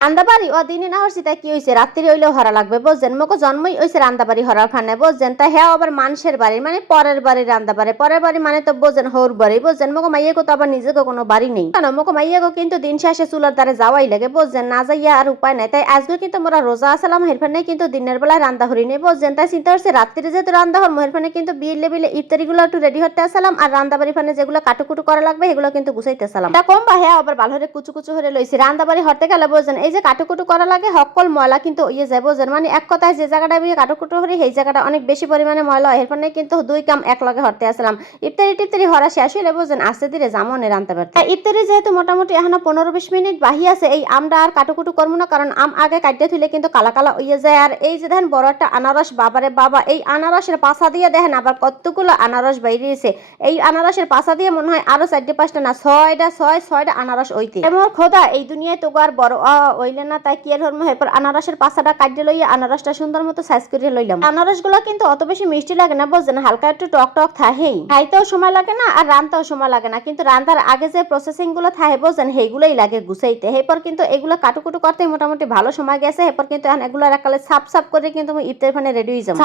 আন্দাবাড়ি ও দিনে না হরছি তাই কি হয়েছে রাত্রি হইলেও হরা লাগবে বুঝছেন মোকে জন্মই হয়েছে রান্দাবাড়ি হরার ফানে বুঝছেন তাই হ্যাঁ আবার মানুষের বাড়ি মানে পরের বাড়ি রান্দাবাড়ি পরের বাড়ি মানে তো বোঝেন হৌর বাড়ি। বুঝছেন মোকে মাইয়াকে তো আবার নিজেকে কোনো বাড়ি নেই। কেন মোকে মাইয়াকে কিন্তু দিন শেষে চুলার দ্বারে যাওয়াই লাগে বুঝছেন না যাইয়া আর উপায় নাই। তাই আজকে কিন্তু মোরা রোজা আসলাম হেরফানে কিন্তু দিনের বেলায় রান্দা হরি নেই বুঝছেন তাই চিন্তা করছে রাত্রি যেহেতু রান্দা হর হেরফানে কিন্তু বিয়ে লেবিলে ইফতারিগুলো একটু রেডি হতে আসলাম, আর রান্দাবাড়ি ফানে যেগুলো কাটুকুটু করা লাগবে এগুলো কিন্তু গুছাইতে আসলাম। তা কম বা হ্যাঁ আবার ভালো হরে কুচু কুচু হরে লইছি। রান্দাবাড়ি হরতে গেলে বুঝছেন এই যে কাটুকুটু করা লাগে, সকল ময়লা কিন্তু ইয়ে যাব। বুঝছেন মানে এক কথায় যে জায়গাটা বিয়ে কাটুকুটু হরি সেই জায়গাটা অনেক বেশি পরিমাণে ময়লা। হয় এরপরে কিন্তু দুই কাম এক লগে হরতে আসলাম। ইফতারি টিফতারি হরা শেষ হইলে বুঝছেন আস্তে ধীরে জামনে রানতে পারতে। ইফতারি যেহেতু মোটামুটি এখনও পনেরো বিশ মিনিট বাহি আছে, এই আমটা আর কাটুকুটু করব না, কারণ আম আগে কাটিয়ে থুলে কিন্তু কালা কালা ইয়ে যায়। আর এই যে দেখেন, বড় একটা আনারস, বাবারে বাবা, এই আনারসের পাশা দিয়ে দেখেন আবার কতগুলো আনারস বাইরিয়েছে এই আনারসের পাশা দিয়ে মনে হয় আরও চারটে পাঁচটা না, ছয়টা, ছয়, ছয়টা আনারস ওইতে এমন খোদা, এই দুনিয়ায় তো আর বড় ওইলে না, তাই কি আর ধর্ম এরপর আনারসের পাশাটা কাটিয়ে লইয়া আনারসটা সুন্দর মতো সাইজ করে লইলাম। আনারসগুলো কিন্তু অত বেশি মিষ্টি লাগে না, বুঝছেন? হালকা একটু টক টক থাহেই। খাইতেও সময় লাগে না আর রানতেও সময় লাগে না। কিন্তু রান্তার আগে যে প্রসেসিংগুলো থাকে, বুঝছেন? সেইগুলোই লাগে গুছাইতে। এরপর কিন্তু এগুলো কাটুকুটু করতে মোটামুটি ভালো সময় গেছে। এরপর কিন্তু এখন এগুলো একালে সাপ সাপ করে কিন্তু ইফতার ফানে রেডি হয়ে যাব।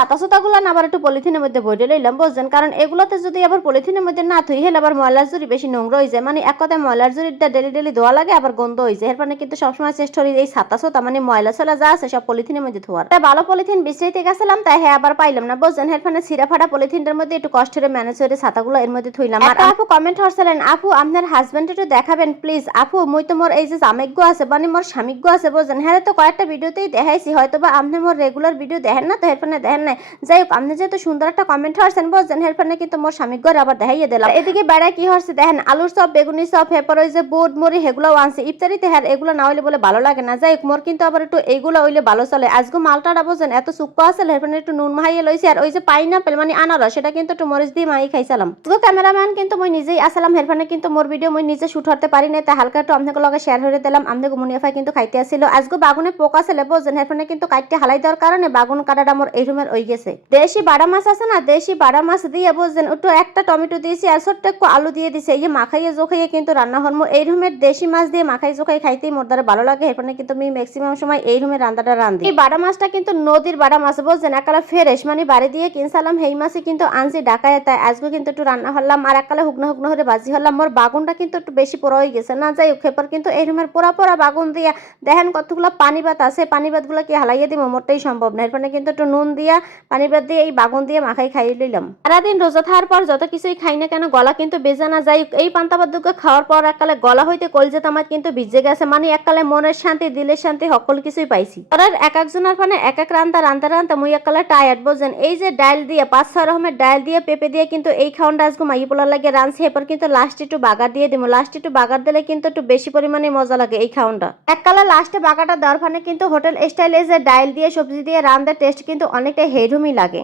গুলো না আবার একটু পলিথিনের মধ্যে বইরে লইলাম, বুঝছেন? কারণ এগুলোতে যদি আবার পলিথিনের মধ্যে না থুই, হেলে আবার ময়লার জুড়ি বেশি নোংরা হয়ে যায়। মানে এক কথায় ময়লার জুড়িটা ডেলি ডেলি ধোয়া লাগে, আবার গন্ধ হয়ে যায়। এরপর কিন্তু সবসময় চেষ্টা করি এই ছাতা সুতা মানে ময়লা ছলা যা আছে সব পলিথিনের মধ্যে ধোয়ার। তাই ভালো পলিথিন বিছাইতে গেছিলাম তাই হ্যাঁ আবার পাইলাম না। বুঝছেন? হেরফানে সিরা ফাটা পলিথিনটার মধ্যে একটু কষ্ট করে ম্যানেজ করে ছাতাগুলো এর মধ্যে থইলাম আর আপু কমেন্ট হরছিলেন আপু আপনার হাজবেন্ড একটু দেখাবেন প্লিজ আপু মুই তো মোর এই যে জামেজ্ঞ আছে মানে মোর স্বামীজ্ঞ আছে বুঝছেন? হ্যাঁ তো কয়েকটা ভিডিওতেই দেখাইছি হয়তো বা আপনি মোর রেগুলার ভিডিও দেখেন না তো হেরফানে দেখেন নাই। যাই হোক আপনি যেহেতু সুন্দর একটা কমেন্ট হরছেন বুঝছেন? হেরফানে কিন্তু মোর স্বামীজ্ঞর আবার দেখাইয়ে দিলাম। এদিকে বেড়ায় কি হরছে দেখেন? আলুর চপ বেগুনি চপ হেরপর ওই যে বুট মুড়ি হেগুলোও আনছে। ইফতারিতে হ্যাঁ এগুলো না হইলে বলে ভালো লাগে না। যাই মোর কিন্তু আবার একটু এইগুলো হইলে ভালো চলে। আজকে মালটাটা বোঝেন এত সুক্ক আছে হেরপরে একটু নুন মাহাইয়ে লইছি, আর ওই যে পাইনাপেল মানে আনারস, সেটা কিন্তু একটু মরিচ দিয়ে মাই খাইছিলাম। তো ক্যামেরাম্যান, কিন্তু মই নিজেই আসলাম হেরফানে কিন্তু মোর ভিডিও মই নিজে শুট করতে পারি না তাই হালকা একটু আপনাকে লগে শেয়ার করে দিলাম। আমাদের মুনিয়াফাই কিন্তু খাইতে আসছিল। আজকে বাগুনে পোকা ছিল বোঝেন হেরফানে কিন্তু কাটতে হালাই দেওয়ার কারণে বাগুন কাটাটা মোর এই রুমের ওই গেছে। দেশি বাড়া মাছ আছে না, দেশি বাড়া মাছ দিয়ে, বুঝছেন, একটু একটা টমেটো দিয়েছি, আর ছোট্ট একটু আলু দিয়ে দিছে। এই যে মাখাইয়ে জোখাইয়ে কিন্তু রান্না হর মোর এই রুমের দেশি মাছ দিয়ে মাখাই জোখাই খাইতেই মোর দ্বারা ভালো লাগে এরপরে কিন্তু আমি ম্যাক্সিমাম সময় এই রুমের রান্নাটা রান্ধি এই বাড়া মাছটা কিন্তু নদীর বাড়া মাছ বুঝছেন? একালা ফ্রেশ মানে বাড়ি দিয়ে কিনসালাম সেই মাছই কিন্তু আনছি ডাকায় তাই আজকে কিন্তু একটু রান্না হলাম, আর একালে হুকনো হুকনো করে বাজি হলাম। মোর বাগুনটা কিন্তু একটু বেশি পোড়া হয়ে গেছে, না যাই এরপর কিন্তু এই রুমের পোড়া পোড়া বাগুন দিয়া দেখেন কতগুলো পানি ভাত আছে পানি ভাতগুলো কি হালাইয়ে দিব মোরটাই সম্ভব না। এরপরে কিন্তু একটু নুন দিয়া পানি ভাত দিয়ে এই বাগুন দিয়ে মাখাই খাইয়ে লইলাম। সারাদিন রোজা থাকার পর যত কিছুই খাই না কেন, গলা কিন্তু বেজে না। যাই এই পান্তা ভাতগুলো খাওয়ার পর এককালে গলা হইতে কলজে তামাত কিন্তু ভিজে গেছে মানে এককালে মনের শান্তি দিলের শান্তি, সকল কিছুই পাইছি। ওরার এক একজনের ফানে এক এক রান্তা রান্তা রান্তা, মুই এককালে টায়ার্ড বোঝেন এই যে ডাইল দিয়ে, পাঁচ, ছয় রকমের ডাইল দিয়ে, পেঁপে দিয়ে কিন্তু এই খাওয়ানটা আজকে মাইয়ে পোলার লাগে রাঁধছি। এরপর কিন্তু লাস্ট একটু বাগার দিয়ে দিব লাস্ট একটু বাগার দিলে কিন্তু একটু বেশি পরিমাণে মজা লাগে এই খাওয়ানটা। এককালে লাস্টে বাগাটা দেওয়ার ফানে কিন্তু হোটেল স্টাইলে যে ডাইল দিয়ে, সবজি দিয়ে রান্নার টেস্ট কিন্তু অনেকটা হেরুমি লাগে।